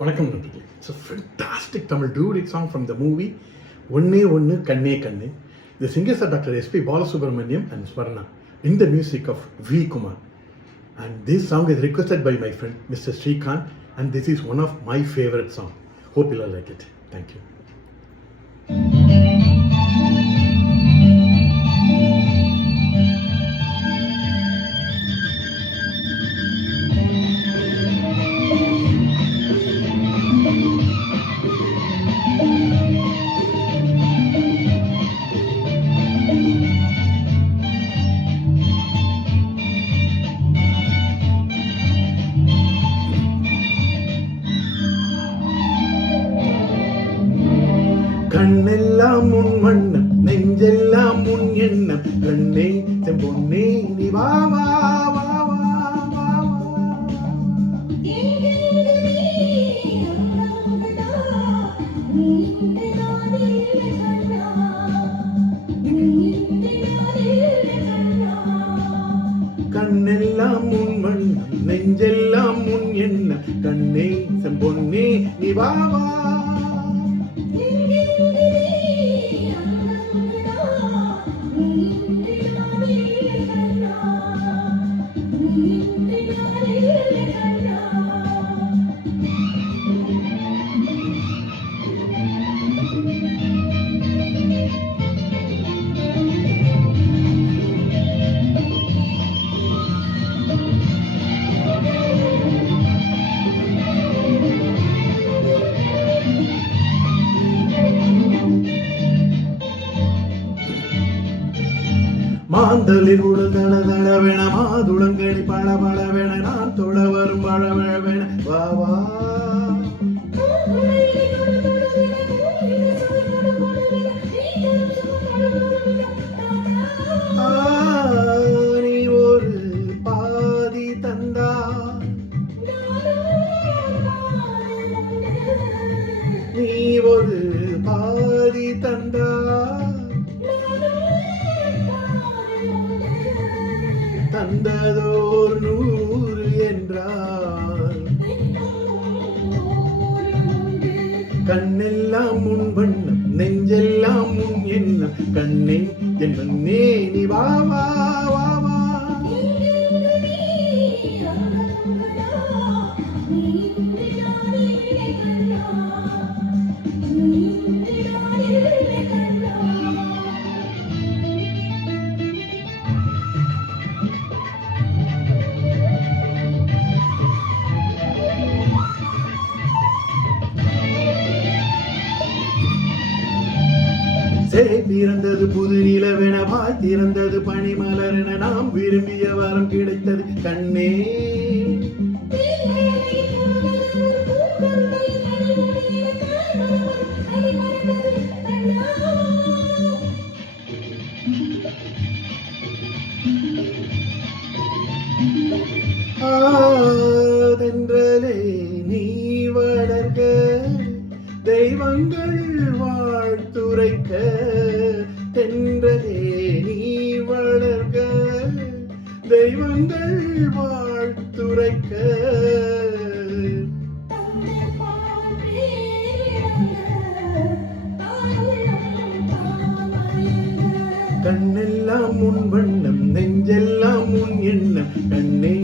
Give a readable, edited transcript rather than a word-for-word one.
வணக்கம் நண்பர்களே. It's a fantastic Tamil duet song from the movie ஒன்னே ஒன்று கண்ணே கண்ணே. The singers are Dr. S.P. Balasubramaniam and Swarna in the music of V. Kumar. And this song is requested by my friend Mr. Srikanth, and this is one of my favorite songs. Hope you'll like it. Thank you. கண்ணெல்லாம் உன் வண்ணம், நெஞ்செல்லாம் உன் எண்ணம், கண்ணே செம்பொன்னே நீ வா வா வா வா வா. கண்ணெல்லாம் உன் வண்ணம், நெஞ்செல்லாம் உன் எண்ணம், கண்ணே செம்பொன்னே நீ வா வா. மாந்தளிர் உடல் தள தளவென, மாதுளங்கடி பழ பழவென, நான் தொட வரும் பழவென வா வா. நீ ஒரு பாதி தந்தா, நீ ஒரு பாதி தந்தா, தந்ததோர் 100 என்றால். கண்ணெல்லாம் உன் வண்ணம், நெஞ்செல்லாம் உன் எண்ணம், கண்ணே என் மண்ணே நீ வா வா வா வா. பிறந்தது புது நிலவென, வாய் திறந்தது பனிமலரென, நாம் விரும்பிய வரம் கிடைத்தது கண்ணே. தென்றலே நீ வளர்க, தெய்வங்கள் வாழ்த்துரைக்க, தென்றலே நீ வளர்க, தெய்வங்கள் வாழ்த்துரைக்க. கண்ணெல்லாம் உன் வண்ணம், நெஞ்செல்லாம் உன் எண்ணம், கண்ணே